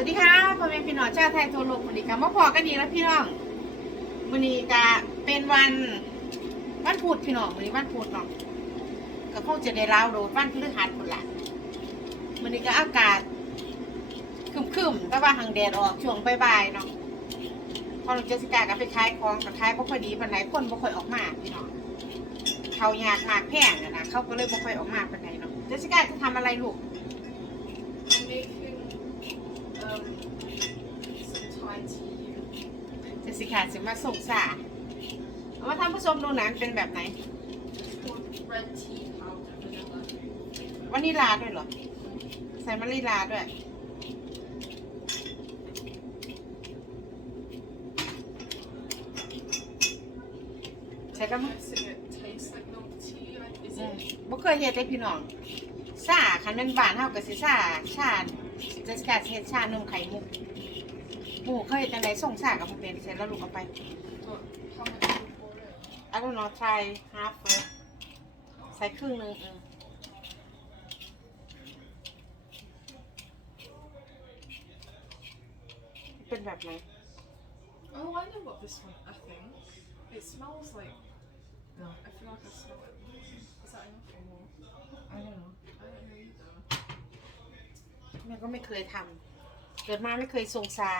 วัสดีค่ะพ่อแม่พี่น้องชาวไทยทั่วโลกวันนี้ค่ะมาพอกันอีแล้วพี่น้องวันนี้ก็เป็นวันวันพุธพี่น้องวันนี้วันพุธเนาะก็คงจะได้ราวโดดวันพฤหัสหมดละวันนี้ก็อากาศครึมๆแต่ว่าหางแดดออกช่วงบ่ายๆเนาะพอเราเจสิก้าก็ไปขายของกับขายบ่ค่อยดีปานไหนคนบ่ค่อยออกมาพี่น้องเขายากมากแพงนะเขาก็เลยบ่ค่อยออกมาปานไหนเนาะเจสสิก้าจะทำอะไรลูก I'm making um, some Thai tea. เจสสิก้าจะมาส่งสาเอามาทำผู้ชมดูหนังเป็นแบบไหน It's called red tea powder vanilla. วานิลาด้วยเหรอ ใส่มะลิลาด้วย ใส่แล้วมั้ง Guessing it tastes like milk tea. Like, is อืม it? บ่เคยเฮ็ดได้พี่น้องซ่าคันเป็นบ้านเฮาก็สิซ่าชาเจสสิก้าสิเฮ็ดชานมไข่มุก หมูเคยเฮ็ดจังไดส่งซ่ากับบ่เป็นเสร็จแล้วลูกเอาไป But how much do you pour it? I don't know try half first ใส่ครึ่งหนึงอืมเป็นแบบไหน Oh, I know what this one. I think it smells like. No. I feel like I smell it. Is that enough or more? I don't know I don't know either. แม่ก็ไม่เคยทำเกิดมาไม่เคยส่งซา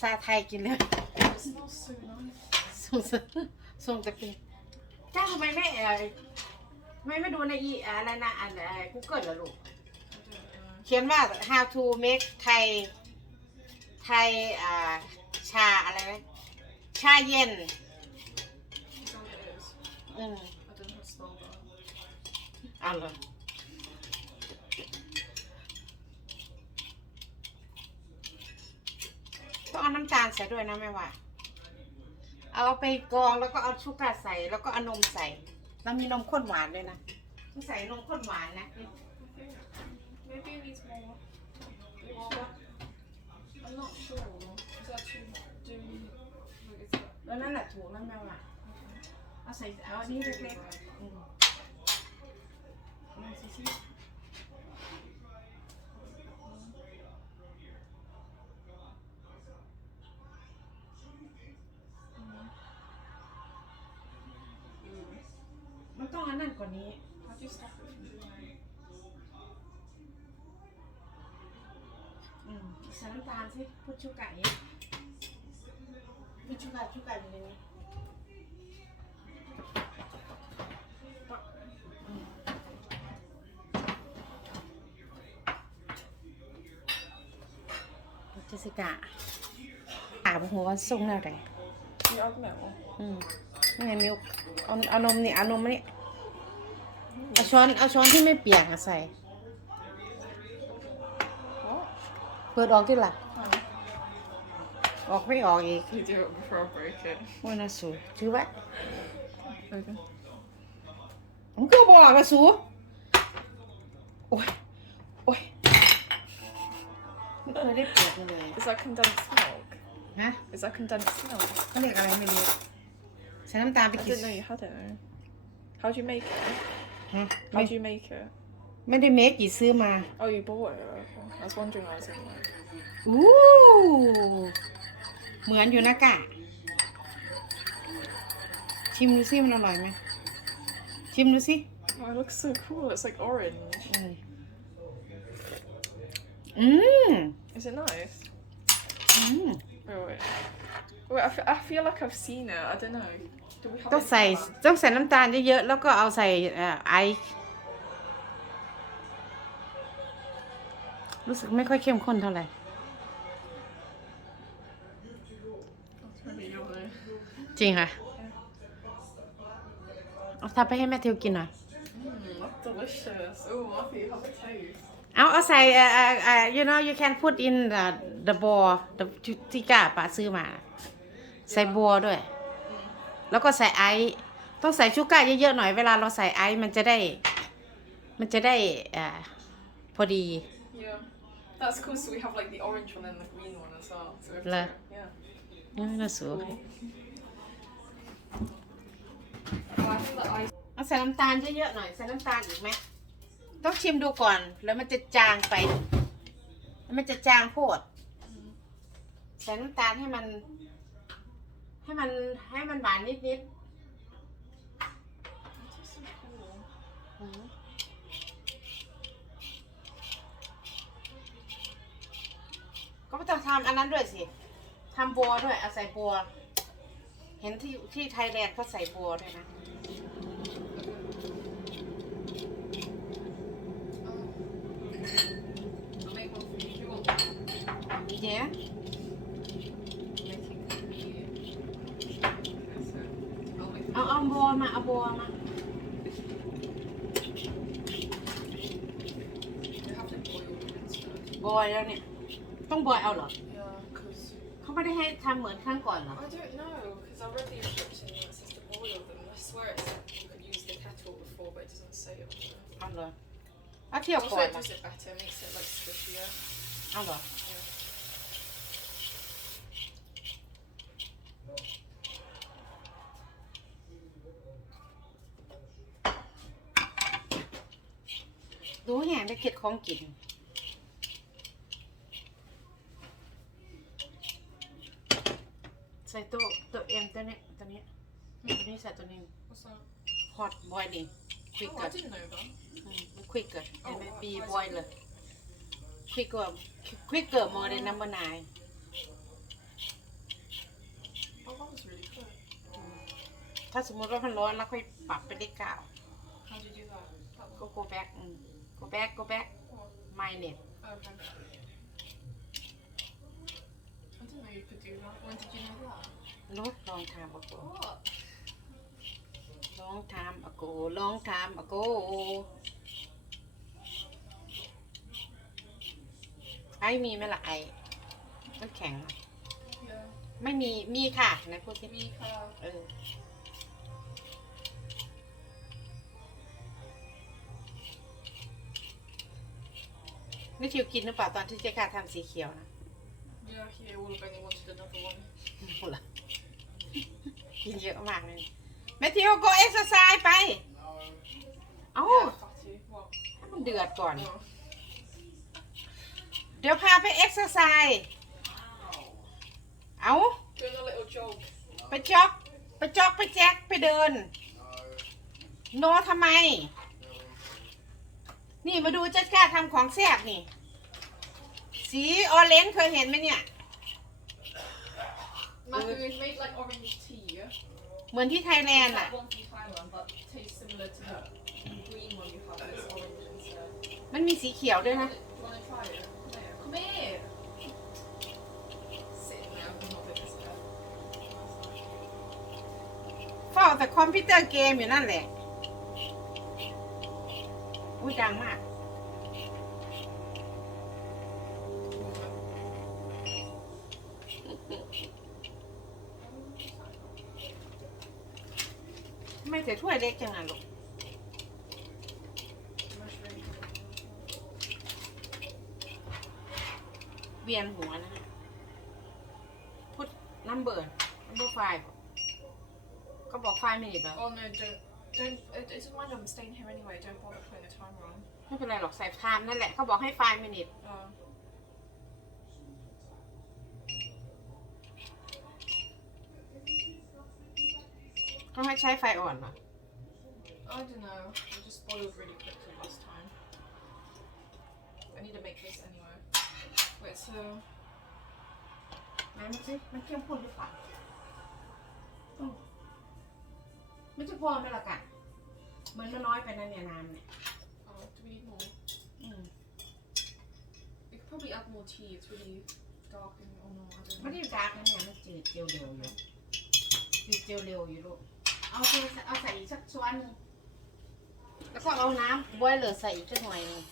ซาไทยกินเลย It smells so nice. ส่งซาส่งแต่เป็นจ้าทำไมไม่เออทำไมไม่ดูในอีอะไรนะอันไอ้กูเกิลเหรอลูก I don't know. เขียนว่า how to make Thai Thai อ่าชาอะไรนะชาเย็น Is that what it is? อืม I don't know how to spell that. เอาเลย ต้องเอาน้ำตาลใส่ด้วยนะแม่ว่า เอาไปกรองแล้วก็เอาชูการ์ใส่แล้วก็เอานมใส่แล้วมีนมข้นหวานด้วยนะต้องใส่นมข้นหวานนะ Maybe it needs more. More. I'm not sure. Is that too? Do like is that? แล้วนั่นแหละถูกแล้วแม่ว่าเอาใส่เอาอันนี้เล็กๆอืมเอาสิสิมัน นนั้นกว่านี้ How do you stop it from doing it? อืมใส่น้ำตาลสิพูดชูไก่พูดชูไก่ชูไก่อยู่ในนี้อืมเจสสิก้าถามหัวว่าส่งแล้วไหน You add milk. อืมนี่ไงมิลค์เอาเอานมนี่เอานมมานี่เอา ช้อนเอาช้อนที่ไม่เปียกอะใส่ What? เปิดออกที่ละออกไม่ออกอีก You do it before I break it. โอ้ยน่าสูถือไว้ Okay. ผมก็บอกว่าสูโอ้ย โอ้ยไม่เคยได้เปิดมาเลย Is that condensed milk? ฮะ Is that condensed milk? เขาเรียกอะไรไม่รู้ใส่น้ำตาลไป I กี่ didn't know you had it. How do you make it? ฮะ How ไม่ do you make it? ไม่ได้เมคกี่ซื้อมา Oh, you bought it. Okay. I was wondering what I was in there. อู้เหมือนอยู่นะกะ ชิมดูสิมันอร่อยไหมชิมดูสิ Oh, it looks so cool. It's like orange. อืมอืม Is it nice? อืม Wait, wait. Wait, I, f- I feel like I've seen it. I don't know. Do we have ต้อง it in ใส่ Thailand? ต้องใส่น้ำตาลเยอะๆแล้วก็เอาใส่เอ่อไอซ์รู้สึกไม่ค่อยเข้มข้นเท่าไหร่ That's really yummy. จริงค่ะเอาทำไปให้แม่เทวกินหน่อย Mm, that's delicious. Oh, Matthew, have a taste. เอาเอาใส่เอ่อเอ่อเอ่อ you know you can put in the the ball the ที่ก้าป้าซื้อมา ใส่บัวด้วย แล้วก็ใส่ไอซ์ต้องใส่ชูการ์เยอะๆหน่อยเวลาเราใส่ไอซ์มันจะได้ มันจะได้อ่าพอดี Yeah. That's cool. So we have like the orange one and the green one as well. So we have Le- two. Yeah. นี่น่าสวย Cool. Well, I think that I เอาใส่น้ำตาลเยอะๆหน่อยใส่น้ำตาลอีกไหมต้องชิมดูก่อน แล้วมันจะจางไปมันจะจางโพด Mm. ใส่น้ำตาลให้มัน ให้มันให้มันหวานนิดนิดก็ไม่ต้องทำอันนั้นด้วยสิทำบัวด้วยเอาใส่บัว เห็นที่ที่ไทยแลนด์เขาใส่บัวด้วยนะ I'll make one for you. Do you want one? เย้ Making for you. Okay, so I'll make เอาเอาบัวมาเอาบัวมา You have to boil them instead. บอยแล้วเนี่ย ต้องบอยเอาเหรอ Yeah, because เขาไม่ได้ให้ทำเหมือนครั้งก่อนเหรอ I don't know, because I read the instruction and it says to boil them. I swear it said you could use the kettle before, but it doesn't say it on there. เอาเหรอเอาเที่ยว Also, ก่อน it นะ does it better, it makes it like squishier. เอาเหรอ Yeah. ดูแหงได้เก็ดของกิน ส่ตัวตัวเอ็มตัวนี้ตัวนี้ตัวนี้ใส่ตัวนี้ What's that? ฮอตบอยดิควิก Oh, เกิ I ด didn't know that. มันควิกเกิดเอ็มบี Oh, บอยเลยควิกเกิดควิกเกิดมอเดนนัมเบอร์นาย Oh, that was really good. ถ้าสมมติว่ามันร้อนแล้วค่อยปรับไปได้เก้า How did you do that? that ก็ one? go back อืม go back go back What? my net Okay. I didn't know you could do that. When did you know that? ลดลองทำอโก What? ลองทำอโกลองทำอโกไอ้มีไหมล่ะไอ้น้ำแข็ง Yeah. ไม่มีมีค่ะไหนพูดสิ Mika. เออ นี่ทิวกินหรือเปล่าตอนที่เจ๊กาทำสีเขียวนะ Yeah, he would have only wanted another one. หมดละกินเยอะมากเลยแมทธิวก็เอ็กซ์ไซส์ไป เอ้า Yeah, fatty. What? ให้มันเดือดก่อน Oh. เดี๋ยวพาไปเอ็กซ์ไซส์เอา Doing a little jog. ไปจ็อก ไปจ็อกไปแจ็คไปเดิน โนทำไม นี่มาดูเจ๊กล้าทำของแซ่บนี่ สีออเรนจ์เคยเห็นไหมเนี่ย Matthew, we've made like orange tea. Yeah? เหมือนที่ไทยแลน It's ด์อะ like one from Thailand, but tastes similar to the green one you have, but it's orange instead. มันมีสีเขียวด้วยนะ Do you want to try it? Come here. Sitting there, I'm not with this bit. เฝ้าแต่คอมพิวเตอร์เกมอยู่นั่นแหละอุ้ยดังมาก ไม่แต่ถ้วยเล็กจังอะลูก Mushroom. เวียนหัวนะฮะพุทนัมเบอร์นัมเบอร์ไฟก็บอกไฟไม่ดีแล้ว Oh no, don't. Don't. It, it doesn't matter, I'm staying here anyway. Don't bother putting the timer on. ไม่เป็นไรหรอกใส่ไทม์นั่นแหละเขาบอกให้ไฟมินิท Oh. ต้องให้ใช้ไฟอ่อนเหรอ I don't know. It just boiled really quickly last time. I need to make this anyway. Wait, so ไหนมันสิมันเข้มข้นหรือเปล่าอืมไม่จะพอไหมล่ะกะเหมือนมันน้อยไปนะเนี่ยน้ำเนี่ย oh, do we need more? อืม We could probably add more tea. It's really dark and oh no, I don't ไม่ know. ได้ดาร์กนะเนี่ยมันจืดเจียวเร็วอยู่จืดเจียวเร็วอยู่ลูก เอาไปเอาใส่อีกสักช้อนหนึงแล้วก็เอาน้ำบอยเลอร์ใส่อีกสักหน่อยหนึง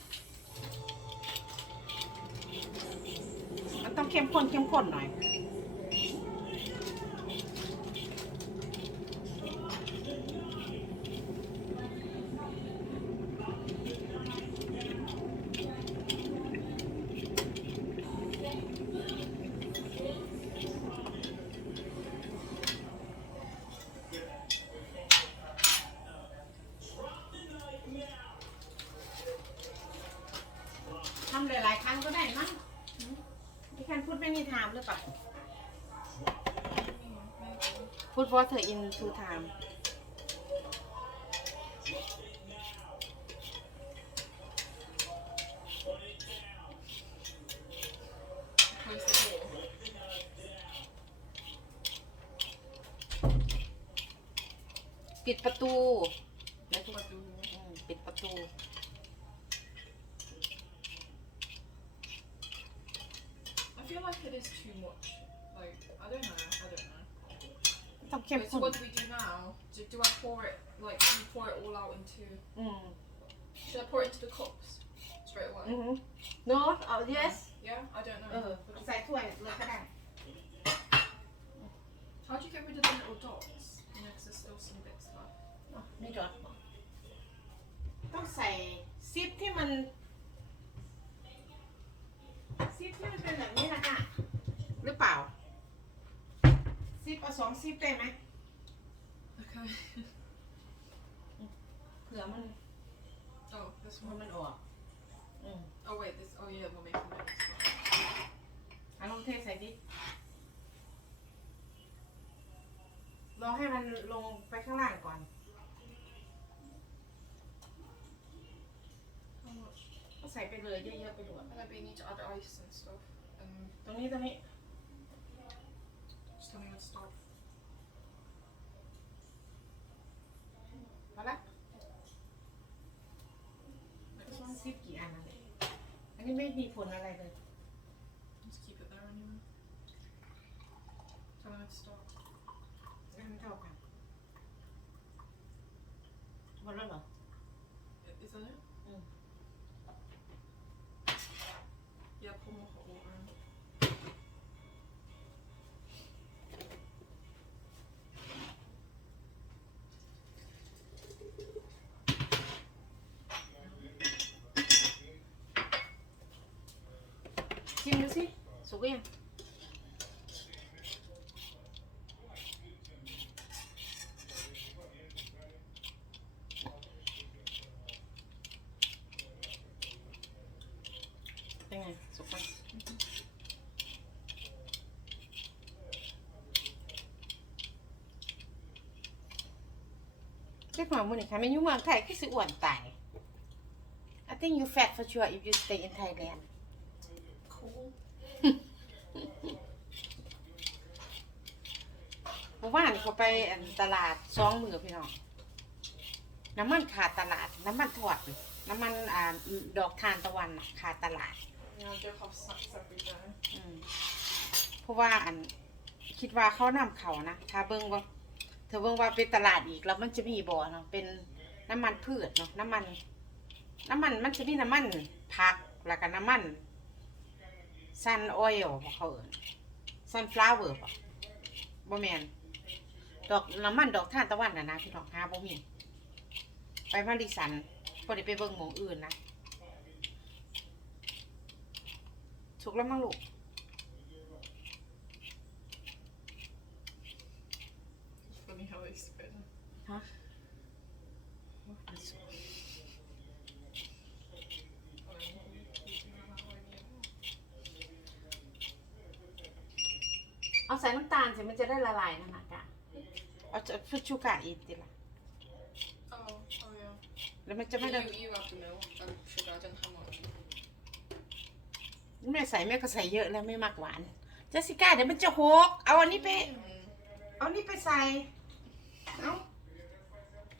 มันต้องเข้มข้นเข้มข้นหน่อย put water in two time Close the door. ปิดประตูแล้วทุก But do อืมปิดประตู okay. So what do we do now? Do, do I pour it like do you pour it all out into? Mm. Should I pour it into the cups straight away? Mm-hmm. No. Oh yes. Yeah. I don't know. เออ ใส่ถ้วยเลยก็ได้ How do you get rid of the little dots? You know, 'cause there's still some bits left. อ๋อมีดอทบอกต้องใส่ซิปที่มัน ซิปที่มันเป็นแบบนี้นะคะหรือเปล่า ซิปเอาสองซิปได้ไหม Okay. เผื่อมัน oh, this มัน one. มันออก อืม Oh wait, this. Oh yeah, we're making bits. เอาลองเทใส่ดิรอให้มันลงไปข้างล่างก่อน How much? ก็ใส่ไปเลยเยอะๆไปด่วน And then we need to add ice and stuff. Um, ตรงนี้ตรงนี้ just tell me when to stop. มาละต้องซิปกี่อันนะอันนี้ไม่มีผลอะไรเลย Just keep it there anyway. Tell me when to stop. อันเท่ากันหมดแล้วเหรอ I- Is that it? Mm. Yeah, pour more hot water in. ชิมดูสิ สุกยังเป็นไงสุกไหมเจ้าของมือนี่ค่ะแม่อยุ่เมืองไทยคือสิอ้วนตาย I think you fat for sure if you stay in Thailand Cool. เมื่อวานเขาไปอันตลาดสองมือพี่น้อง น้ำมันขาดตลาด น้ำมันทอด น้ำมันอ่าดอกทานตะวันน่ะขาดตลาด Yeah, I do have snacks every day. อืมเพราะว่าอันคิดว่าเขานำเขานะ ถ้าเบิ่งว่าเธอเบิ่งว่าเป็นตลาดอีกแล้วมันจะมีบ่อเนาะเป็นน้ำมันพืชเนาะน้ำมัน น้ำมันมันจะมีน้ำมันผักแล้วก็น้ำมันซันออยล์บ่เขาเอิ้นซันฟลาวเวอร์บ่บ่แม่น ดอกน้ำมันดอกทานตะวันน่ะนะพี่น้องหาบ่มีไปมาริสันบ่ได้ไปเบิ่งหม้องอื่นนะสุกแล้วมั้งลูก It's funny how they spin. ฮะ Oh, you can have that way, yeah. เอาใส่น้ำตาลสิมันจะได้ละลายนั่นนะกะเอาจะ พุชูกะอีกติละ Oh, oh yeah. แล้วมันจะไม่ได้ You, you have the milk and sugar. I don't have much. แม่ใส่แม่ก็ใส่เยอะแล้วไม่มากหวานเจสสิก้าเดี๋ยวมันจะหก เอาอันนี้ไป Mm. เอานี่ไปใส่ เอา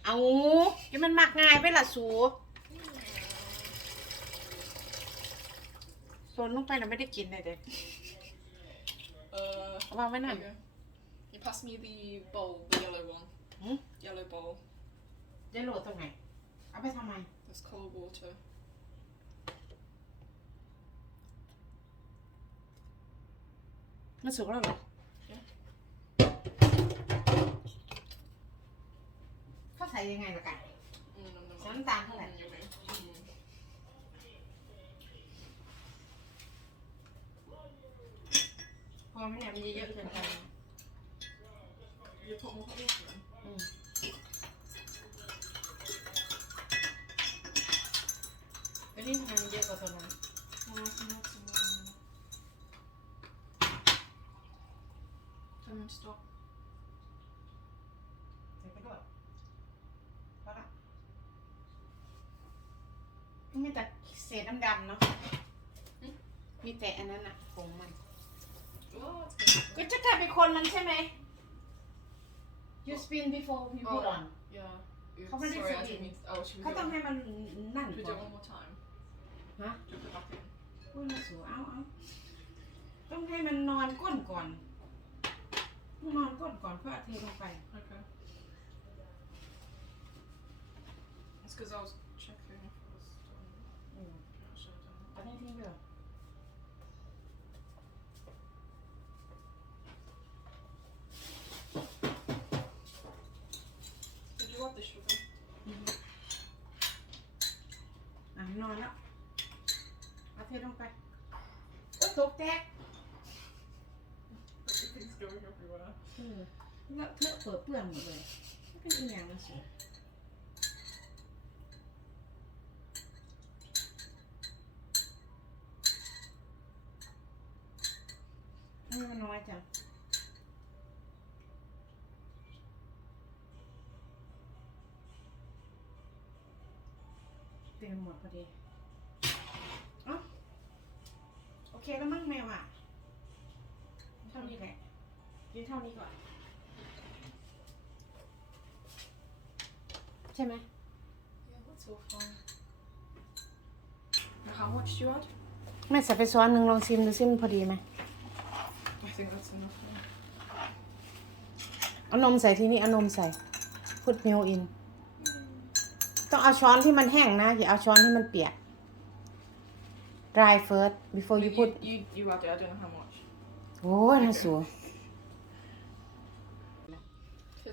เอาที่มันมักง่ายไปละสูโซนลงไปเราไม่ได้กินเลยเด็ก Uh, เอาวางไว้หน่อย there you go. You pass me the bowl, the yellow one. Hmm? Yellow bowl. ได้โหลดตรงไหน เอาไปทำไม That's cold water. มันสุกแล้วเหรอ Yeah. เขาใส่ยังไงล่ะกัน Mm, no, no, ใส่ no. น้ำตาลเท่าไหร่ Mm, okay. Mm. พอไหมเนี่ยมันเยอะๆเกินไป You put more hot water in. อืมอันนี้ทำไมมันเยอะกว่าตัวนั้น Well, I can add some more. Mm, stop. ใส่ไปด้วยพอละมีแต่เศษดำๆเนาะมีแต่อันนั้นอะผงมัน Oh, it's good. ก็จะกลายเป็นคนมันใช่ไหม you spin before you put Oh. on Yeah. Oops, How many sorry, I seconds? didn't mean. Oh, should we เขา do ต้อง it? ให้มันนั่น Should we ก่ do อน it one more time? ฮะ Put it back in. อุ้ยมาสูเอาเอาต้องให้มันนอนก้นก่อนนอนก้นก่อนเพื่อเอาเทลงไป Okay. It's because I was checking if it was done. อืม Yeah, I should have done เอาให้ทิ้งเดียว นอนแล้วเอาเทลงไปโอ๊ยตกแตก Everything's going everywhere. เออแล้วเธอะเปิดเปื้อนหมดเลยไม่เป็นอีหยังนะสิทำไมมันน้อยจัง เต็มหมดพอดีเอ้าโอเคแล้วมั้งแมวอะ เท่านี้แหละกินเท่านี้ก่อน ใช่ไหม Yeah, that's all fine. Now, how much do you add? แม่ใส่ไปซ้อนหนึ่งลองซิมดูซิมนพอดีไหม I think that's enough. Yeah. เอานมใส่ที่นี่เอานมใส่ put milk in ต้องเอาช้อนที่มันแห้งนะ อย่าเอาช้อนที่มันเปียก dry first before you You, put you, you add it. I don't know how much. โอ้ยน่าสัว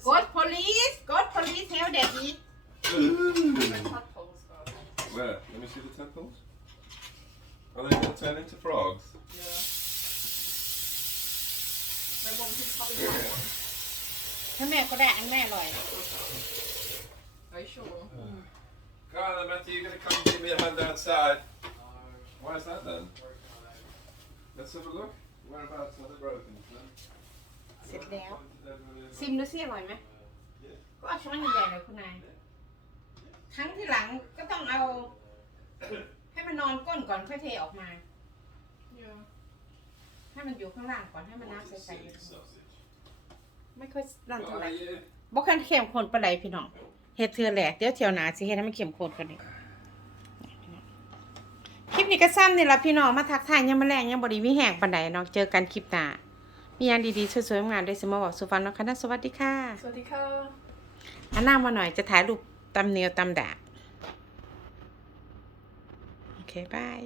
Good police Good police help daddy tadpoles though. Where? Let me see the tadpoles. Are they going to turn into frogs? Yeah. My mum keeps having that one. ถ้าแม่ก็ได้อันแม่อร่อย Are you sure? Come on, then, Matthew, you're going to come and give me a hand outside. Why is that then? Let's have a look. Whereabouts are they broken? เสร็จแล้วซิมดูซิอร่อยไหมก็เอาช้อนใหญ่ๆเลยคุณนายครั้งที่หลังก็ต้องเอา ให้มันนอนก้นก่อนค่อยเทออกมา Yeah. ให้มันอยู่ข้างล่างก่อนให้มันน้ำใสๆอยู่ sausage. ไม่ค่อยนั่น What เท่าไหร่ are you? บ่คันเข้มข้นปานใดพี่น้อง เฮ็ดเทื่อแรกเดี๋ยวเที่ยวหน้าสิเฮ็ดให้มันเข้มข้นกว่านี้คลิปนี้ก็สั้นนี่ล่ะพี่น้องมาทักทายยามมื้อแลงยังบ่ได้มีแหกปานใดเนาะเจอกันคลิปหน้ามีหยังดีๆสวยๆงามๆได้สิมาบอกสู่ฟังเนาะค่ะนะสวัสดีค่ะ Swadika. หันหน้ามาหน่อยจะถ่ายรูปตำเนียวตำดากโอเคบาย